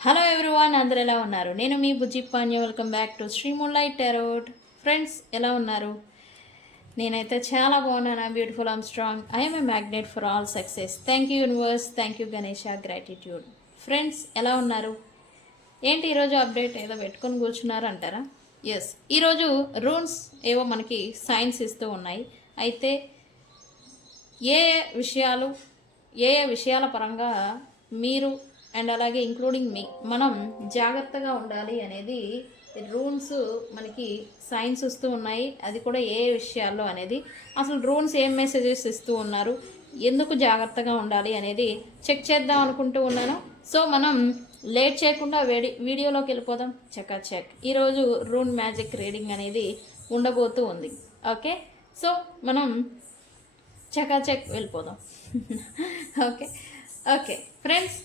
Hello everyone, అందరు ఎలా ఉన్నారు? నేను మీ Bujji Panya. Welcome back to Sri moonlight tarot. Friends, ఎలా ఉన్నారు? నేనైతే చాలా బాగున్నాను. Beautiful, I'm strong, I'm a magnet for all success. Thank you universe, thank you Ganesha, gratitude. Friends, ఎలా ఉన్నారు? ఏంటి ఈరోజు అప్డేట్ ఏదో పెట్టుకొని కూర్చున్నారు అంటారా? ఎస్, ఈరోజు రూన్స్ ఏవో మనకి సైన్స్ ఇస్తూ ఉన్నాయి. అయితే ఏ విషయాల పరంగా మీరు అండ్ అలాగే ఇంక్లూడింగ్ మీ మనం జాగ్రత్తగా ఉండాలి అనేది రూల్స్ మనకి సైన్స్ ఇస్తూ ఉన్నాయి. అది కూడా ఏ విషయాల్లో అనేది, అసలు రూల్స్ ఏం మెసేజెస్ ఇస్తూ ఉన్నారు, ఎందుకు జాగ్రత్తగా ఉండాలి అనేది చెక్ చేద్దాం అనుకుంటూ ఉన్నాను. సో మనం లేట్ చేయకుండా వీడియోలోకి వెళ్ళిపోదాం. చెక్ ఈరోజు రూన్ మ్యాజిక్ రీడింగ్ అనేది ఉండబోతూ ఉంది. ఓకే, సో మనం చెక్ వెళ్ళిపోదాం. ఓకే ఫ్రెండ్స్,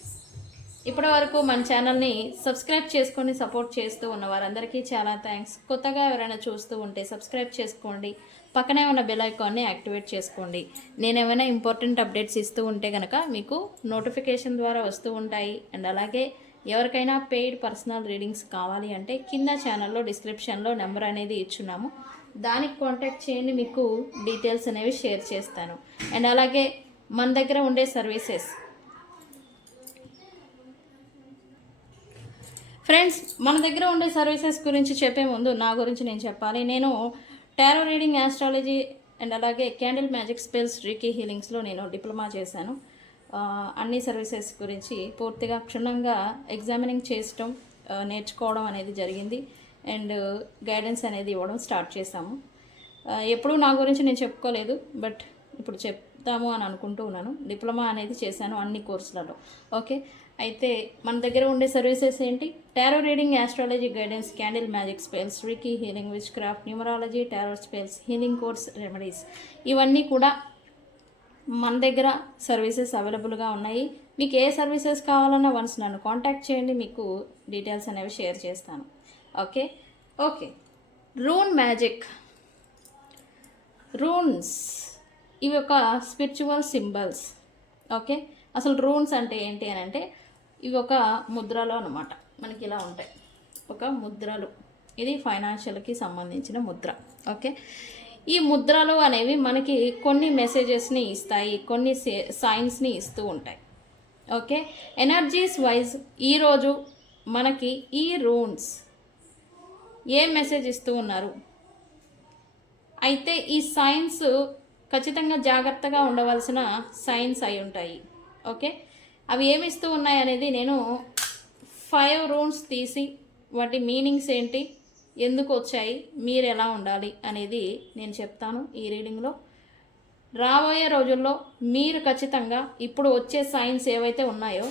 ఇప్పటి వరకు మన ఛానల్ని సబ్స్క్రైబ్ చేసుకొని సపోర్ట్ చేస్తూ ఉన్న వారందరికీ చాలా థ్యాంక్స్. కొత్తగా ఎవరైనా చూస్తూ ఉంటే సబ్స్క్రైబ్ చేసుకోండి, పక్కనే ఉన్న బెల్ ఐకాన్ని యాక్టివేట్ చేసుకోండి. నేను ఏమైనా ఇంపార్టెంట్ అప్డేట్స్ ఇస్తూ ఉంటే కనుక మీకు నోటిఫికేషన్ ద్వారా వస్తూ ఉంటాయి. అండ్ అలాగే ఎవరికైనా పెయిడ్ పర్సనల్ రీడింగ్స్ కావాలి అంటే కింద ఛానల్లో డిస్క్రిప్షన్లో నెంబర్ అనేది ఇచ్చున్నాము, దానికి కాంటాక్ట్ చేయండి. మీకు డీటెయిల్స్ అనేవి షేర్ చేస్తాను. అండ్ అలాగే మన దగ్గర ఉండే సర్వీసెస్ ఫ్రెండ్స్, మన దగ్గర ఉండే సర్వీసెస్ గురించి చెప్పే ముందు నా గురించి నేను చెప్పాలి. నేను టారో రీడింగ్, ఆస్ట్రాలజీ అండ్ అలాగే క్యాండిల్ మ్యాజిక్ స్పెల్స్, రీకీ హీలింగ్స్లో నేను డిప్లొమా చేశాను. అన్ని సర్వీసెస్ గురించి పూర్తిగా క్షుణ్ణంగా ఎగ్జామినింగ్ చేయడం, నేర్చుకోవడం అనేది జరిగింది. అండ్ గైడెన్స్ అనేది ఇవ్వడం స్టార్ట్ చేశాము. ఎప్పుడూ నా గురించి నేను చెప్పుకోలేదు, బట్ ఇప్పుడు చెప్తాము అని అనుకుంటూ ఉన్నాను. డిప్లొమా అనేది చేశాను అన్ని కోర్సులలో. ఓకే, అయితే మన దగ్గర ఉండే సర్వీసెస్ ఏంటి? Tarot reading, astrology guidance, candle magic spells, reiki healing, which craft, numerology, tarot spells, healing course, remedies, ఇవన్నీ కూడా మన దగ్గర సర్వీసెస్ అవైలబుల్గా ఉన్నాయి. మీకు ఏ సర్వీసెస్ కావాలన్నా వన్స్ నన్ను కాంటాక్ట్ చేయండి, మీకు డీటెయిల్స్ అనేవి షేర్ చేస్తాను. ఓకే రూన్ మ్యాజిక్, రూన్స్ ఇవి ఒక స్పిరిచువల్ సింబల్స్. ఓకే, అసలు రూన్స్ అంటే ఏంటి అని అంటే ఇవి ఒక ముద్రలు అనమాట. మనకి ఇలా ఉంటాయి, ఒక ముద్రలు. ఇది ఫైనాన్షియల్కి సంబంధించిన ముద్ర. ఓకే, ఈ ముద్రలు అనేవి మనకి కొన్ని మెసేజెస్ని ఇస్తాయి, కొన్ని సైన్స్ని ఇస్తూ ఉంటాయి. ఓకే, ఎనర్జీస్ వైజ్ ఈరోజు మనకి ఈ రూన్స్ ఏం మెసేజ్ ఇస్తూ ఉన్నారు, అయితే ఈ సైన్స్ ఖచ్చితంగా జాగ్రత్తగా ఉండవలసిన సైన్స్ అయి ఉంటాయి. ఓకే, అవి ఏమి ఇస్తూ ఉన్నాయి అనేది నేను 5 రూన్స్ తీసి వాటి మీనింగ్స్ ఏంటి, ఎందుకు వచ్చాయి, మీరు ఎలా ఉండాలి అనేది నేను చెప్తాను ఈ రీడింగ్లో. రాబోయే రోజుల్లో మీరు ఖచ్చితంగా ఇప్పుడు వచ్చే సైన్స్ ఏవైతే ఉన్నాయో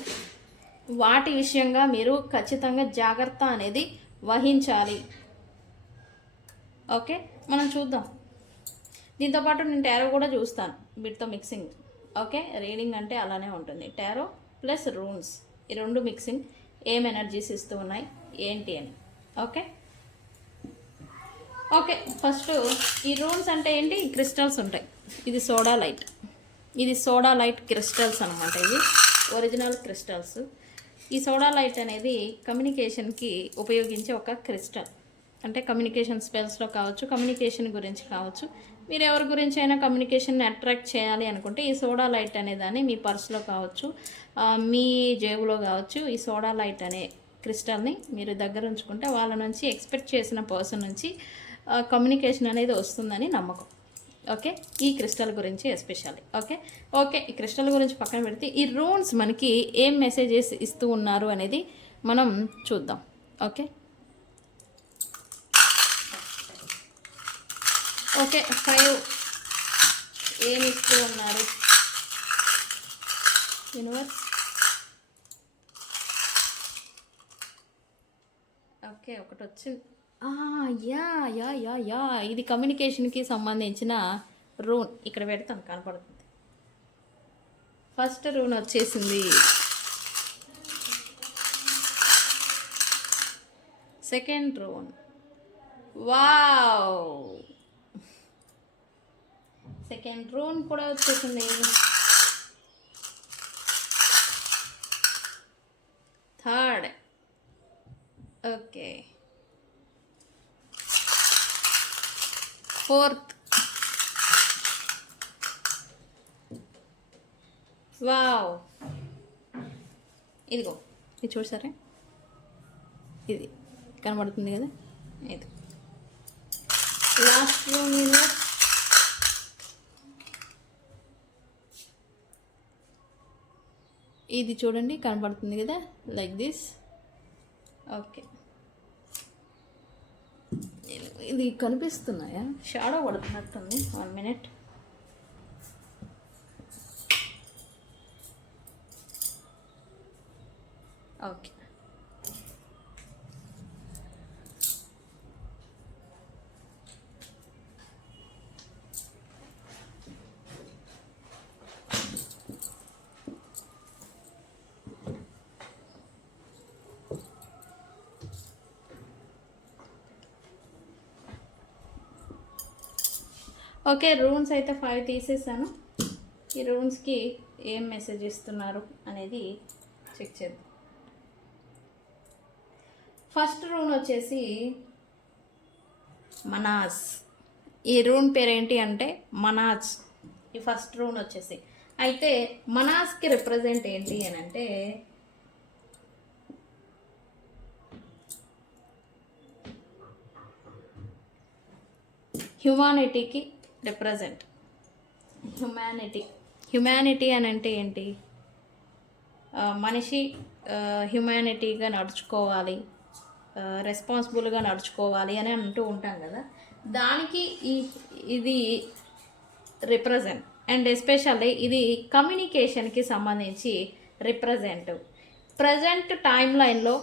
వాటి విషయంగా మీరు ఖచ్చితంగా జాగ్రత్త అనేది వహించాలి. ఓకే, మనం చూద్దాం. దీంతోపాటు నేను టారో కూడా చూస్తాను వీటితో మిక్సింగ్. ఓకే, రీడింగ్ అంటే అలానే ఉంటుంది. టారో ప్లస్ రూన్స్, ఈ రెండు మిక్సింగ్ ఏం ఎనర్జీస్ ఇస్తూ ఉన్నాయి ఏంటి అని. ఓకే ఫస్ట్ ఈ రూన్స్ అంటే ఏంటి? క్రిస్టల్స్ ఉంటాయి. ఇది సోడా లైట్ క్రిస్టల్స్ అనమాట. ఇది ఒరిజినల్ క్రిస్టల్స్. ఈ సోడా లైట్ అనేది కమ్యూనికేషన్కి ఉపయోగించే ఒక క్రిస్టల్. అంటే కమ్యూనికేషన్ స్పెల్స్లో కావచ్చు, కమ్యూనికేషన్ గురించి కావచ్చు, మీరు ఎవరి గురించి అయినా కమ్యూనికేషన్ని అట్రాక్ట్ చేయాలి అనుకుంటే ఈ సోడా లైట్ అనే దాన్ని మీ పర్స్లో కావచ్చు, మీ జేబులో కావచ్చు, ఈ సోడా లైట్ అనే క్రిస్టల్ని మీరు దగ్గర ఉంచుకుంటే వాళ్ళ నుంచి ఎక్స్పెక్ట్ చేసిన పర్సన్ నుంచి కమ్యూనికేషన్ అనేది వస్తుందని నమ్మకం. ఓకే, ఈ క్రిస్టల్ గురించి ఎస్పెషల్లీ. ఓకే ఈ క్రిస్టల్ గురించి పక్కన పెడితే ఈ రూన్స్ మనకి ఏం మెసేజెస్ ఇస్తూ ఉన్నారు అనేది మనం చూద్దాం. ఓకే 5 ఏమి ఇస్తూ ఉన్నారు యూనివర్స్? ఓకే, ఒకటి వచ్చింది. యా ఇది కమ్యూనికేషన్కి సంబంధించిన రూన్. ఇక్కడ పెడతాం, కనపడుతుంది. ఫస్ట్ రూన్ వచ్చేసింది. Second ruin, wow, second ruin కూడా వచ్చేసింది. Third okay. ఫోర్త్. వావ్, ఇదిగో ఇది చూసారా, ఇది కనబడుతుంది కదా, ఇది లాస్ట్ రూమ్ యూనివర్స్. ఇది చూడండి కనబడుతుంది కదా, లైక్ దిస్. ఓకే, ఇది కనిపిస్తున్నాయా, షాడో పడుతున్నట్టుంది, 1 minute. Okay, okay. రూమ్స్ అయితే 5 తీసేసాను. ఈ రూమ్స్కి ఏం మెసేజ్ ఇస్తున్నారు అనేది చెక్ చేద్దాం. ఫస్ట్ రూమ్ వచ్చేసి మనాజ్. ఈ రూమ్ పేరేంటి అంటే మనాజ్. ఈ ఫస్ట్ రూమ్ వచ్చేసి అయితే మనాజ్కి రిప్రజెంట్ ఏంటి అని అంటే హ్యుమానిటీకి రిప్రజెంట్. హ్యుమానిటీ అని అంటే ఏంటి, మనిషి హ్యుమానిటీగా నడుచుకోవాలి, రెస్పాన్సిబుల్గా నడుచుకోవాలి అని అంటూ ఉంటాం కదా, దానికి ఇది రిప్రజెంట్. అండ్ ఎస్పెషల్లీ ఇది కమ్యూనికేషన్కి సంబంధించి రిప్రజెంట్. ప్రజెంట్ టైమ్ లైన్లో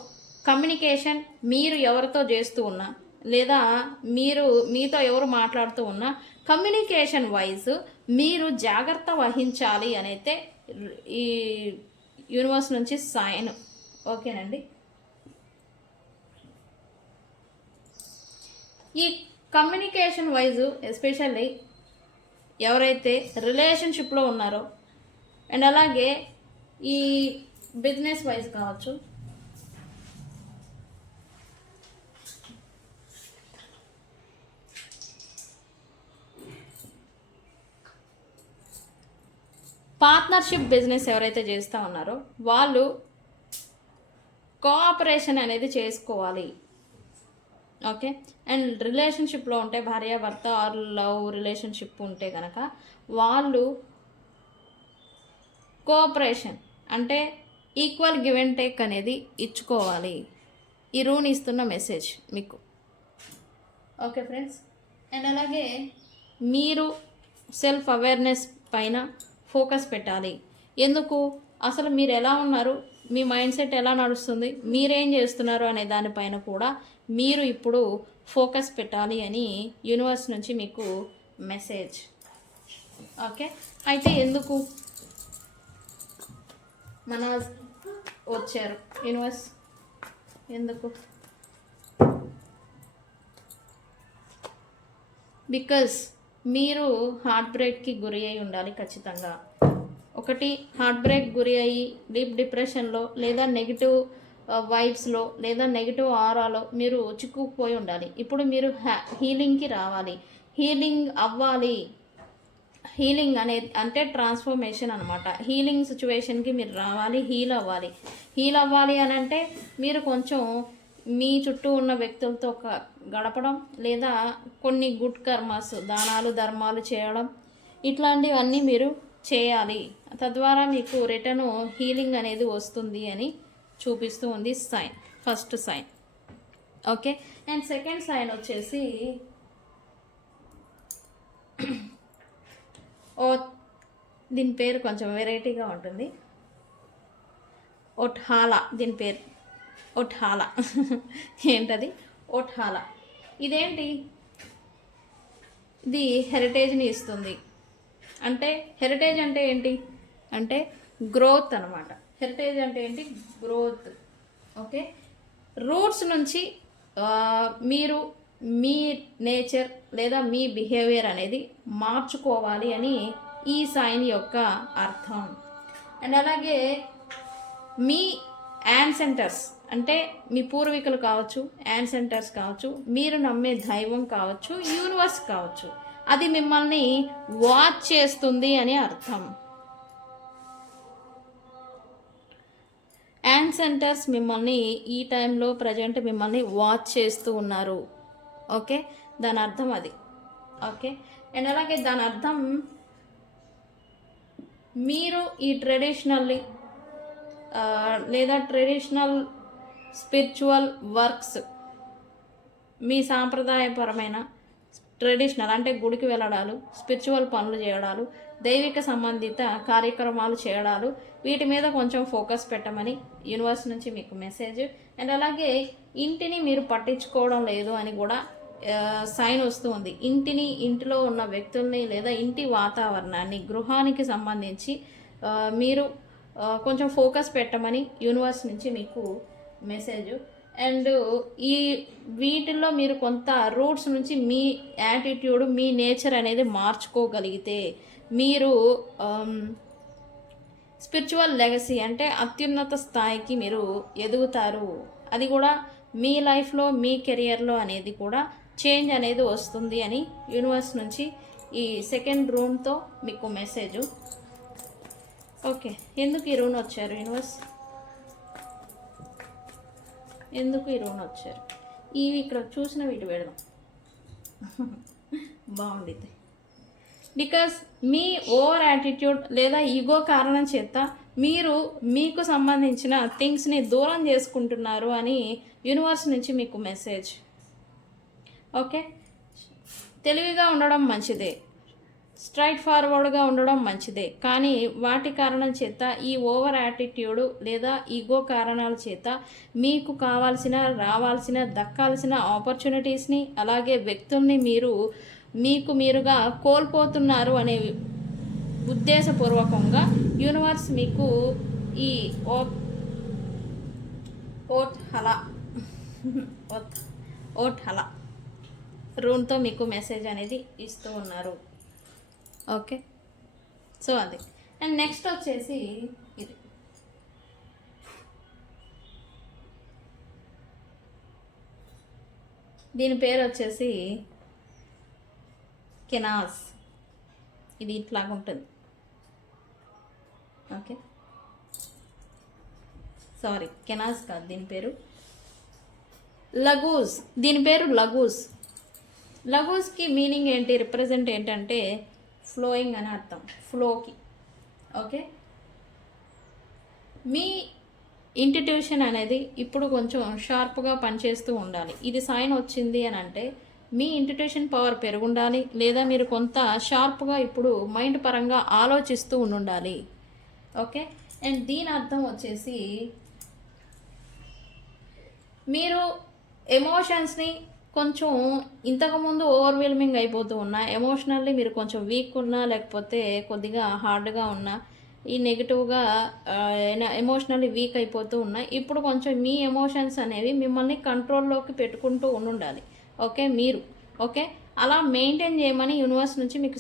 కమ్యూనికేషన్ మీరు ఎవరితో చేస్తూ ఉన్నా లేదా మీతో ఎవరు మాట్లాడుతూ ఉన్నా కమ్యూనికేషన్ వైజ్ మీరు జాగ్రత్త వహించాలి అనైతే ఈ యూనివర్స్ నుంచి సైన్. ఓకేనండి. ఈ కమ్యూనికేషన్ వైజ్ ఎస్పెషల్లీ ఎవరైతే రిలేషన్షిప్లో ఉన్నారో అండ్ అలాగే ఈ బిజినెస్ వైజ్ కావచ్చు, పార్ట్నర్షిప్ బిజినెస్ ఎవరైతే చేస్తూ ఉన్నారో వాళ్ళు కోఆపరేషన్ అనేది చేసుకోవాలి. ఓకే. అండ్ రిలేషన్షిప్లో ఉంటే భార్యాభర్త ఆర్ లవ్ రిలేషన్షిప్ ఉంటే కనుక వాళ్ళు కోఆపరేషన్ అంటే ఈక్వల్ గివ్ అండ్ టేక్ అనేది ఇచ్చుకోవాలి. ఈ రూన్ ఇస్తున్న మెసేజ్ మీకు. Okay friends. అండ్ అలాగే మీరు సెల్ఫ్ అవేర్నెస్ పైన ఫోకస్ పెట్టాలి. ఎందుకు, అసలు మీరు ఎలా ఉన్నారు, మీ మైండ్ సెట్ ఎలా నడుస్తుంది, మీరేం చేస్తున్నారు అనే దానిపైన కూడా మీరు ఇప్పుడు ఫోకస్ పెట్టాలి అని యూనివర్స్ నుంచి మీకు మెసేజ్. ఓకే. అయితే ఎందుకు మన వచ్చారు యూనివర్స్, ఎందుకు, బికాజ్ మీరు హార్ట్ బ్రేక్కి గురి అయి ఉండాలి ఖచ్చితంగా. ఒకటి, హార్ట్ బ్రేక్ గురి అయ్యి డీప్ డిప్రెషన్లో లేదా నెగిటివ్ వైబ్స్లో లేదా నెగిటివ్ ఆరాలో మీరు చిక్కుకుపోయి ఉండాలి. ఇప్పుడు మీరు హీలింగ్కి రావాలి, హీలింగ్ అవ్వాలి. హీలింగ్ అనేది అంటే ట్రాన్స్ఫర్మేషన్ అనమాట. హీలింగ్ సిచ్యువేషన్కి మీరు రావాలి, హీల్ అవ్వాలి. హీల్ అవ్వాలి అని అంటే మీరు కొంచెం మీ చుట్టూ ఉన్న వ్యక్తులతో గడపడం లేదా కొన్ని గుడ్ కర్మాస్, దానాలు ధర్మాలు చేయడం, ఇట్లాంటివన్నీ మీరు చేయాలి. తద్వారా మీకు రిటర్న్ హీలింగ్ అనేది వస్తుంది అని చూపిస్తూ ఉంది sign, first sign. Okay. And second sign వచ్చేసి దీని పేరు కొంచెం వెరైటీగా ఉంటుంది, ఒట్హాలా. దీని పేరు ఒట్హాలా. ఏంటది ఒట్హాలా? ఇదేంటి, ఇది హెరిటేజ్ని ఇస్తుంది. అంటే హెరిటేజ్ అంటే ఏంటి అంటే గ్రోత్ అనమాట. హెరిటేజ్ అంటే ఏంటి, గ్రోత్. ఓకే. రూట్స్ నుంచి మీరు మీ నేచర్ లేదా మీ బిహేవియర్ అనేది మార్చుకోవాలి అని ఈ సైన్ యొక్క అర్థం. అండ్ అలాగే మీ యాన్సెంటర్స్ అంటే మీ పూర్వీకులు కావచ్చు, యాన్సెంటర్స్ కావచ్చు, మీరు నమ్మే దైవం కావచ్చు, యూనివర్స్ కావచ్చు, అది మిమ్మల్ని వాచ్ చేస్తుంది అని అర్థం. యాన్సెంటర్స్ మిమ్మల్ని ఈ టైంలో ప్రజెంట్ మిమ్మల్ని వాచ్ చేస్తూ ఉన్నారు. ఓకే, దాని అర్థం అది. ఓకే, అండ్ అలాగే దాని అర్థం మీరు ఈ ట్రెడిషనల్లీ లేదా ట్రెడిషనల్ స్పిరిచువల్ వర్క్స్, మీ సాంప్రదాయపరమైన ట్రెడిషనల్ అంటే గుడికి వెళ్ళడాలు, స్పిరిచువల్ పనులు చేయడాలు, దైవిక సంబంధిత కార్యక్రమాలు చేయడాలు, వీటి మీద కొంచెం ఫోకస్ పెట్టమని యూనివర్స్ నుంచి మీకు మెసేజ్. అండ్ అలాగే ఇంటిని మీరు పట్టించుకోవడం లేదు అని కూడా సైన్ వస్తూ ఉంది. ఇంటిలో ఉన్న వ్యక్తుల్ని లేదా ఇంటి వాతావరణాన్ని, గృహానికి సంబంధించి మీరు కొంచెం ఫోకస్ పెట్టమని యూనివర్స్ నుంచి మీకు మెసేజ్. అండ్ వీటిల్లో మీరు కొంత రూట్స్ నుంచి మీ యాటిట్యూడ్, మీ నేచర్ అనేది మార్చుకోగలిగితే మీరు స్పిరిచువల్ లెగసీ అంటే అత్యున్నత స్థాయికి మీరు ఎదుగుతారు. అది కూడా మీ లైఫ్లో, మీ కెరియర్లో అనేది కూడా చేంజ్ అనేది వస్తుంది అని యూనివర్స్ నుంచి ఈ సెకండ్ రూమ్తో మీకు మెసేజ్. ఓకే, ఎందుకు ఈ రూమ్ వచ్చారు యూనివర్స్? ఎందుకు ఈ రూమ్ వచ్చారు? ఇవి ఇక్కడ చూసిన వీటి పెడదాం బాగుండిద్ది. బికాస్ మీ ఓవర్ యాటిట్యూడ్ లేదా ఈగో కారణం చేత మీరు మీకు సంబంధించిన థింగ్స్ని దూరం చేసుకుంటున్నారు అని యూనివర్స్ నుంచి మీకు మెసేజ్. ఓకే, తెలివిగా ఉండడం మంచిదే, స్ట్రైట్ ఫార్వర్డ్గా ఉండడం మంచిదే, కానీ వాటి కారణం చేత ఈ ఓవర్ యాటిట్యూడ్ లేదా ఈగో కారణాల చేత మీకు కావాల్సిన, రావాల్సిన, దక్కాల్సిన ఆపర్చునిటీస్ని అలాగే వ్యక్తుల్ని మీకు మీరుగా కోల్పోతున్నారు అనే ఉద్దేశపూర్వకంగా యూనివర్స్ మీకు ఈ ఓట్ హలా రూమ్తో మీకు మెసేజ్ అనేది ఇస్తూ ఉన్నారు. ఓకే, సో అది. అండ్ నెక్స్ట్ వచ్చేసి ఇది దీని పేరు వచ్చేసి కెనాస్. ఇది ఇట్లాగా ఉంటుంది. ఓకే, సారీ, కెనాస్ కాదు, దీని పేరు లగూస్. దీని పేరు లగూస్. లగూస్కి మీనింగ్ ఏంటి, రిప్రజెంట్ ఏంటంటే ఫ్లోయింగ్ అని అర్థం, ఫ్లోకి. ఓకే, మీ ఇంటిట్యూషన్ అనేది ఇప్పుడు కొంచెం షార్ప్గా పనిచేస్తూ ఉండాలి. ఇది సైన్ వచ్చింది అని అంటే మీ ఇంటిట్యూషన్ పవర్ పెరుగుండాలి, లేదా మీరు కొంత షార్ప్గా ఇప్పుడు మైండ్ పరంగా ఆలోచిస్తూ ఉండాలి. ఓకే, అండ్ దీని అర్థం వచ్చేసి మీరు ఎమోషన్స్ని కొంచెం ఇంతకుముందు ఓవర్వెల్మింగ్ అయిపోతూ ఉన్నా, ఎమోషనల్లీ మీరు కొంచెం వీక్ ఉన్నా, లేకపోతే కొద్దిగా హార్డ్గా ఉన్నా, ఈ నెగిటివ్గా ఎమోషనల్లీ వీక్ అయిపోతూ ఉన్నా, ఇప్పుడు కొంచెం మీ ఎమోషన్స్ అనేవి మిమ్మల్ని కంట్రోల్లోకి పెట్టుకుంటూ ఉండాలి. ఓకే, మీరు ఓకే అలా మెయింటైన్ చేయమని యూనివర్స్ నుంచి మీకు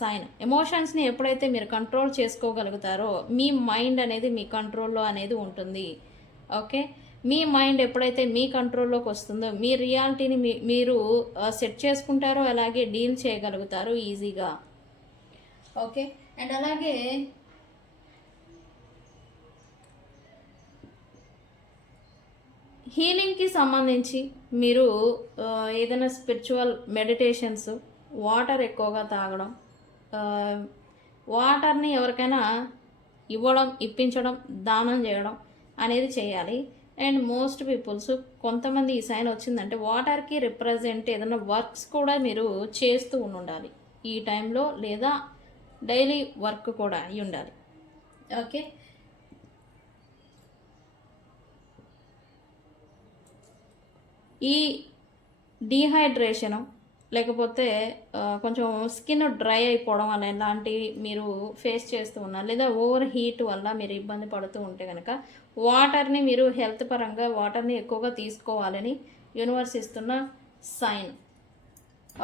సైన్. ఎమోషన్స్ని ఎప్పుడైతే మీరు కంట్రోల్ చేసుకోగలుగుతారో మీ మైండ్ అనేది మీ కంట్రోల్లో అనేది ఉంటుంది. ఓకే, మీ మైండ్ ఎప్పుడైతే మీ కంట్రోల్లోకి వస్తుందో మీ రియాలిటీని మీరు సెట్ చేసుకుంటారో, అలాగే డీల్ చేయగలుగుతారు ఈజీగా. ఓకే, అండ్ అలాగే హీలింగ్కి సంబంధించి మీరు ఏదైనా స్పిరిచువల్ మెడిటేషన్స్, వాటర్ ఎక్కువగా తాగడం, వాటర్ని ఎవరికైనా ఇవ్వడం, ఇప్పించడం, దానం చేయడం అనేది చేయాలి. అండ్ మోస్ట్ పీపుల్స్, కొంతమంది ఈ సైన్ వచ్చిందంటే వాటర్కి రిప్రజెంట్ ఏదైనా వర్క్స్ కూడా మీరు చేస్తూ ఉండాలి ఈ టైంలో, లేదా డైలీ వర్క్ కూడా అయి ఉండాలి. ఓకే, ఈ డీహైడ్రేషను లేకపోతే కొంచెం స్కిన్ డ్రై అయిపోవడం అలాంటివి మీరు ఫేస్ చేస్తూ ఉన్నారు, లేదా ఓవర్ హీట్ వల్ల మీరు ఇబ్బంది పడుతూ ఉంటే కనుక వాటర్ని మీరు హెల్త్ పరంగా వాటర్ని ఎక్కువగా తీసుకోవాలని యూనివర్స్ ఇస్తున్న సైన్.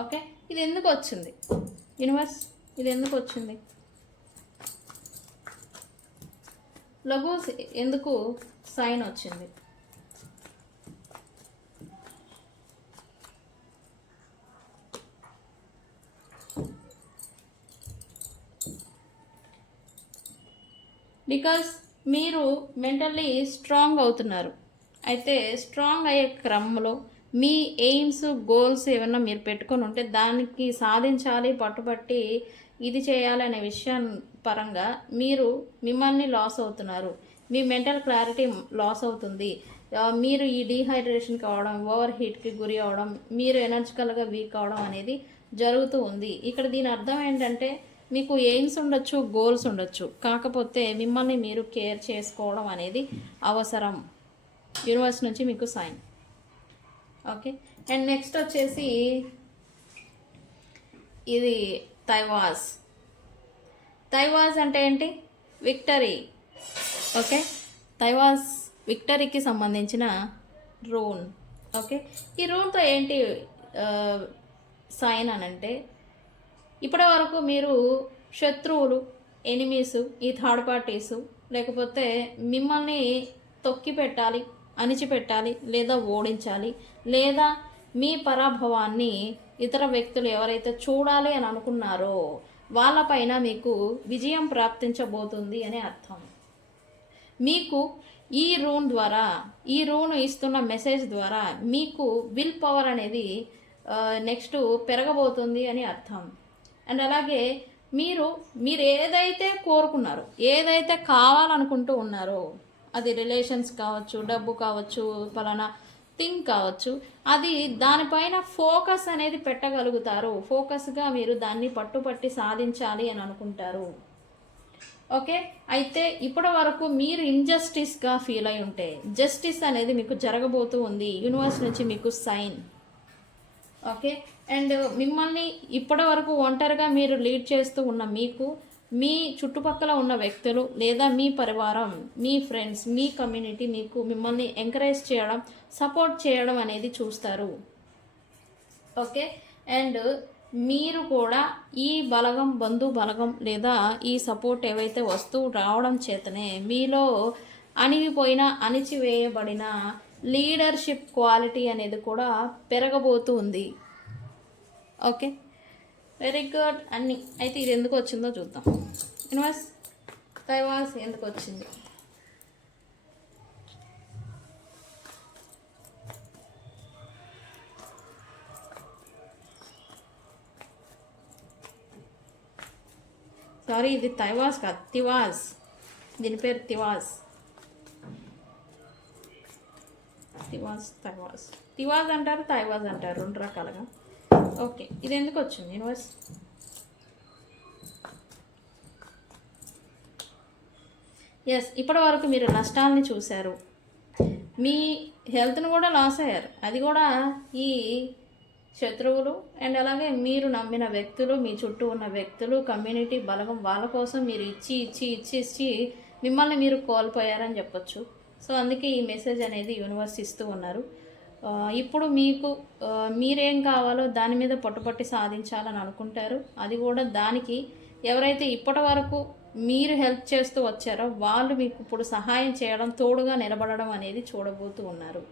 ఓకే, ఇది ఎందుకు వచ్చింది యూనివర్స్? ఇది ఎందుకు వచ్చింది? లఘు ఎందుకు సైన్ వచ్చింది? బికాస్ మీరు మెంటల్లీ స్ట్రాంగ్ అవుతున్నారు. అయితే స్ట్రాంగ్ అయ్యే క్రమంలో మీ ఎయిమ్స్ గోల్స్ ఏమన్నా మీరు పెట్టుకొని ఉంటే దానికి సాధించాలి పట్టుబట్టి ఇది చేయాలి అనే విషయం పరంగా మీరు మిమ్మల్ని లాస్ అవుతున్నారు. మీ మెంటల్ క్లారిటీ లాస్ అవుతుంది. మీరు ఈ డీహైడ్రేషన్ కావడం, ఓవర్ హీట్కి గురి అవడం, మీరు ఎనర్జికల్గా వీక్ అవడం అనేది జరుగుతూ ఉంది. ఇక్కడ దీని అర్థం ఏంటంటే మీకు ఎయిమ్స్ ఉండొచ్చు, గోల్స్ ఉండొచ్చు, కాకపోతే మిమ్మల్ని మీరు కేర్ చేసుకోవడం అనేది అవసరం. యూనివర్స్ నుంచి మీకు సైన్. ఓకే, అండ్ నెక్స్ట్ వచ్చేసి ఇది తైవాజ్. తైవాజ్ అంటే ఏంటి? విక్టరీ. ఓకే, తైవాజ్ విక్టరీకి సంబంధించిన రూన్. ఓకే, ఈ రూన్తో ఏంటి సైన్ అని అంటే, ఇప్పటి వరకు మీరు శత్రువులు, ఎనిమీస్, ఈ థర్డ్ పార్టీసు, లేకపోతే మిమ్మల్ని తొక్కి పెట్టాలి, అణిచిపెట్టాలి, లేదా ఓడించాలి, లేదా మీ పరాభవాన్ని ఇతర వ్యక్తులు ఎవరైతే చూడాలి అని అనుకున్నారో వాళ్ళపైన మీకు విజయం ప్రాప్తించబోతుంది అని అర్థం. మీకు ఈ రూన్ ద్వారా, ఈ రూన్ ఇస్తున్న మెసేజ్ ద్వారా మీకు విల్ పవర్ అనేది నెక్స్ట్ పెరగబోతుంది అని అర్థం. అండ్ అలాగే మీరు ఏదైతే కోరుకున్నారో, ఏదైతే కావాలనుకుంటూ ఉన్నారో, అది రిలేషన్స్ కావచ్చు, డబ్బు కావచ్చు, పలానా థింగ్ కావచ్చు, అది దానిపైన ఫోకస్ అనేది పెట్టగలుగుతారు. ఫోకస్గా మీరు దాన్ని పట్టుపట్టి సాధించాలి అని అనుకుంటారు. ఓకే, అయితే ఇప్పటి వరకు మీరు ఇంజస్టిస్గా ఫీల్ అయి ఉంటే జస్టిస్ అనేది మీకు జరగబోతూ ఉంది. యూనివర్స్ నుంచి మీకు సైన్. ఓకే, అండ్ మిమ్మల్ని ఇప్పటి వరకు ఒంటరిగా మీరు లీడ్ చేస్తూ ఉన్న మీకు మీ చుట్టుపక్కల ఉన్న వ్యక్తులు లేదా మీ పరివారం, మీ ఫ్రెండ్స్, మీ కమ్యూనిటీ మీకు మిమ్మల్ని ఎంకరేజ్ చేయడం, సపోర్ట్ చేయడం అనేది చూస్తారు. ఓకే, అండ్ మీరు కూడా ఈ బలగం, బంధు బలగం లేదా ఈ సపోర్ట్ ఏవైతే వస్తూ రావడం చేతనే మీలో అణిగిపోయిన, అణిచివేయబడిన లీడర్షిప్ క్వాలిటీ అనేది కూడా పెరగబోతూ ఉంది. Okay, very good. అన్నీ అయితే ఇది ఎందుకు వచ్చిందో చూద్దాం. యూనివర్స్, తైవాజ్ ఎందుకు వచ్చింది? సారీ, ఇది తైవాజ్ కాదు, తివాజ్. దీని పేరు తివాజ్. తివాజ్, తైవాజ్. తివాజ్ అంటారు, తైవాజ్ అంటారు, రెండు రకాలుగా. ఓకే, ఇది ఎందుకు వచ్చింది యూనివర్స్? ఎస్, ఇప్పటి వరకు మీరు నష్టాలని చూశారు, మీ హెల్త్ను కూడా లాస్ అయ్యారు. అది కూడా ఈ శత్రువులు అండ్ అలాగే మీరు నమ్మిన వ్యక్తులు, మీ చుట్టూ ఉన్న వ్యక్తులు, కమ్యూనిటీ బలగం, వాళ్ళ కోసం మీరు ఇచ్చి మిమ్మల్ని మీరు కోల్పోయారని చెప్పొచ్చు. సో అందుకే ఈ మెసేజ్ అనేది యూనివర్స్ ఇస్తూ ఉన్నారు. ఇప్పుడు మీకు మీరేం కావాలో దాని మీద పట్టుపట్టి సాధించాలని అనుకుంటారు. అది కూడా దానికి ఎవరైతే ఇప్పటి వరకు మీరు హెల్ప్ చేస్తూ వచ్చారో వాళ్ళు మీకు ఇప్పుడు సహాయం చేయడం, తోడుగా నిలబడడం అనేది చూడబోతూ ఉన్నారు.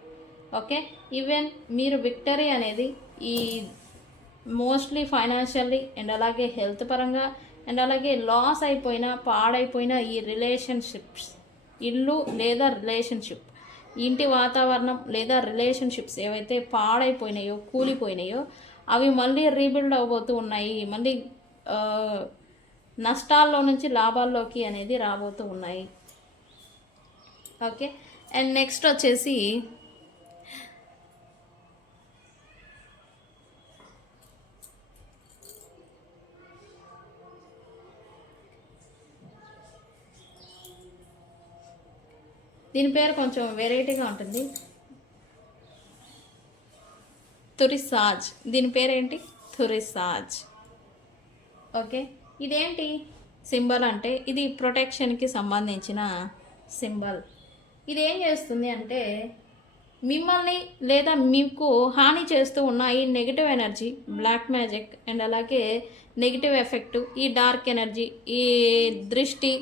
ఓకే, ఈవెన్ మీరు విక్టరీ అనేది ఈ మోస్ట్లీ ఫైనాన్షియల్లీ అండ్ అలాగే హెల్త్ పరంగా అండ్ అలాగే లాస్ అయిపోయిన, పాడైపోయిన ఈ రిలేషన్షిప్స్, ఇల్లు లేదా రిలేషన్షిప్, ఇంటి వాతావరణం లేదా రిలేషన్షిప్స్ ఏవైతే పాడైపోయినాయో, కూలిపోయినాయో అవి మళ్ళీ రీబిల్డ్ అవబోతూ ఉన్నాయి. మళ్ళీ నష్టాల్లో నుంచి లాభాల్లోకి అనేది రాబోతూ ఉన్నాయి. ఓకే, అండ్ నెక్స్ట్ వచ్చేసి దీని పేరు కొంచెం వెరైటీగా ఉంటుంది, తురిసాజ్. దీని పేరేంటి? తురిసాజ్. ఓకే, ఇదేంటి సింబల్ అంటే ఇది ప్రొటెక్షన్కి సంబంధించిన సింబల్. ఇది ఏం చేస్తుంది అంటే మిమ్మల్ని లేదా మీకు హాని చేస్తూ ఉన్న ఈ negative energy, black magic and అలాగే నెగిటివ్ ఎఫెక్ట్, ఈ డార్క్ ఎనర్జీ, ఈ దృష్టి,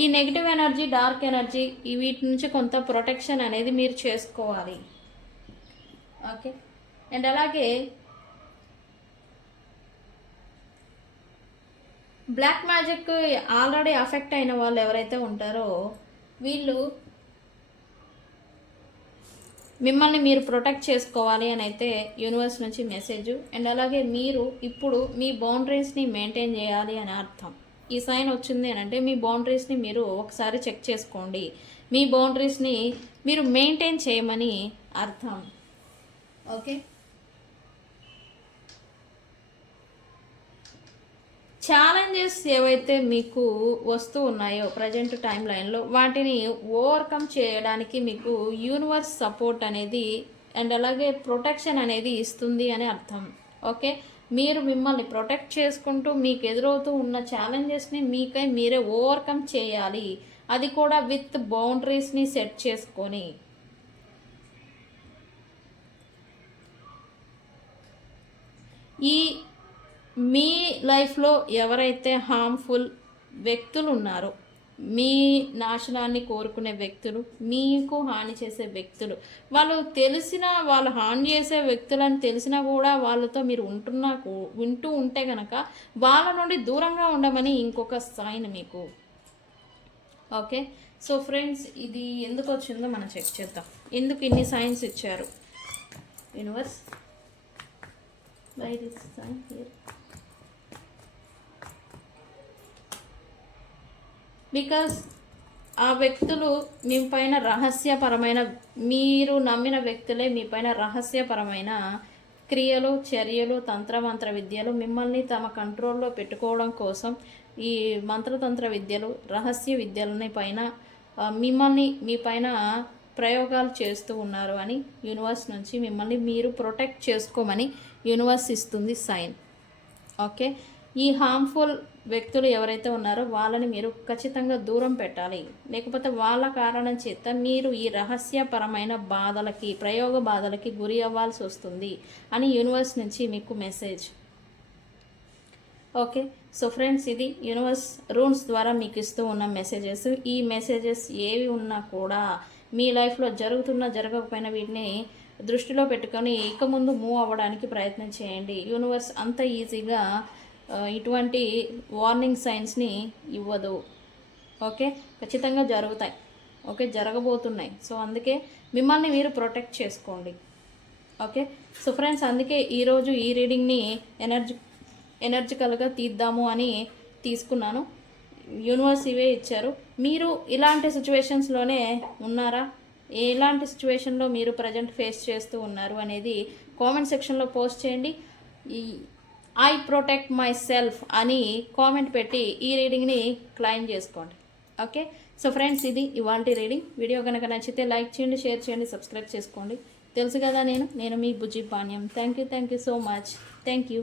ఈ నెగిటివ్ ఎనర్జీ, డార్క్ ఎనర్జీ, వీటి నుంచి కొంత ప్రొటెక్షన్ అనేది మీరు చేసుకోవాలి. ఓకే, అండ్ అలాగే బ్లాక్ మ్యాజిక్ ఆల్రెడీ అఫెక్ట్ అయిన వాళ్ళు ఎవరైతే ఉంటారో వీళ్ళు మిమ్మల్ని మీరు ప్రొటెక్ట్ చేసుకోవాలి అని అయితే యూనివర్స్ నుంచి మెసేజ్. అండ్ అలాగే మీరు ఇప్పుడు మీ బౌండరీస్ని మెయింటైన్ చేయాలి అని అర్థం. ఈ సైన్ వచ్చింది అని అంటే మీ బౌండరీస్ని మీరు ఒకసారి చెక్ చేసుకోండి, మీ బౌండరీస్ని మీరు మెయింటైన్ చేయమని అర్థం. ఓకే, ఛాలెంజెస్ ఏవైతే మీకు వస్తూ ఉన్నాయో ప్రజెంట్ టైం లైన్లో వాటిని ఓవర్కమ్ చేయడానికి మీకు యూనివర్స్ సపోర్ట్ అనేది అండ్ అలాగే ప్రొటెక్షన్ అనేది ఇస్తుంది అని అర్థం. ఓకే, మీరు మిమ్మల్ని ప్రొటెక్ట్ చేసుకుంటూ మీకు ఎదురవుతూ ఉన్న ఛాలెంజెస్ని మీకై మీరే ఓవర్కమ్ చేయాలి, అది కూడా విత్ బౌండరీస్ని సెట్ చేసుకొని. ఈ మీ లైఫ్లో ఎవరైతే హార్మ్ఫుల్ వ్యక్తులు ఉన్నారో, మీ నాశనాన్ని కోరుకునే వ్యక్తులు, మీకు హాని చేసే వ్యక్తులు, వాళ్ళు వాళ్ళు హాని చేసే వ్యక్తులని తెలిసినా కూడా వాళ్ళతో మీరు వింటూ ఉంటే కనుక వాళ్ళ నుండి దూరంగా ఉండమని ఇంకొక సైన్ మీకు. ఓకే, సో ఫ్రెండ్స్, ఇది ఎందుకు వచ్చిందో మనం చెక్ చేద్దాం. ఎందుకు ఇన్ని సైన్స్ ఇచ్చారు universe? Why this sign here? Because ఆ వ్యక్తులు మీ పైన రహస్యపరమైన, మీరు నమ్మిన వ్యక్తులే మీ పైన రహస్యపరమైన క్రియలు, చర్యలు, తంత్రమంత్ర విద్యలు మిమ్మల్ని తమ కంట్రోల్లో పెట్టుకోవడం కోసం ఈ మంత్రతంత్ర విద్యలు, రహస్య విద్యలని పైన మీ పైన ప్రయోగాలు చేస్తూ ఉన్నారు అని యూనివర్స్ నుంచి మిమ్మల్ని మీరు ప్రొటెక్ట్ చేసుకోమని యూనివర్స్ ఇస్తుంది సైన్. ఓకే, ఈ హార్మ్ఫుల్ వ్యక్తులు ఎవరైతే ఉన్నారో వాళ్ళని మీరు ఖచ్చితంగా దూరం పెట్టాలి, లేకపోతే వాళ్ళ కారణం చేత మీరు ఈ రహస్యపరమైన బాధలకి, ప్రయోగ బాధలకి గురి అవ్వాల్సి వస్తుంది అని యూనివర్స్ నుంచి మీకు మెసేజ్. ఓకే, సో ఫ్రెండ్స్, ఇది యూనివర్స్ రూన్స్ ద్వారా మీకు ఇస్తూ ఉన్న మెసేజెస్. ఈ మెసేజెస్ ఏవి ఉన్నా కూడా మీ లైఫ్లో జరగకపోయినా వీటిని దృష్టిలో పెట్టుకొని ఇక ముందు మూవ్ అవ్వడానికి ప్రయత్నం చేయండి. యూనివర్స్ అంత ఈజీగా ఇటువంటి వార్నింగ్ సైన్స్ని ఇవ్వదు. ఓకే, ఖచ్చితంగా జరుగుతాయి. ఓకే, జరగబోతున్నాయి. సో అందుకే మిమ్మల్ని మీరు చేసుకోండి. ఓకే, సో ఫ్రెండ్స్, అందుకే ఈరోజు ఈ రీడింగ్ని ఎనర్జికల్గా తీద్దాము అని తీసుకున్నాను. యూనివర్స్ ఇవే ఇచ్చారు. మీరు ఇలాంటి సిచ్యువేషన్స్లోనే ఉన్నారా? ఎలాంటి సిచ్యువేషన్లో మీరు ప్రజెంట్ ఫేస్ చేస్తూ ఉన్నారు అనేది కామెంట్ సెక్షన్లో పోస్ట్ చేయండి. ఐ ప్రొటెక్ట్ మై సెల్ఫ్ అని కామెంట్ పెట్టి ఈ రీడింగ్ని క్లైమ్ చేసుకోండి. ఓకే, సో ఫ్రెండ్స్, ఇది ఇవాల్టి రీడింగ్. వీడియో కనుక నచ్చితే లైక్ చేయండి, షేర్ చేయండి, సబ్స్క్రైబ్ చేసుకోండి. తెలుసు కదా, నేను మీ Bujji Panyam. Thank you so much. Thank you.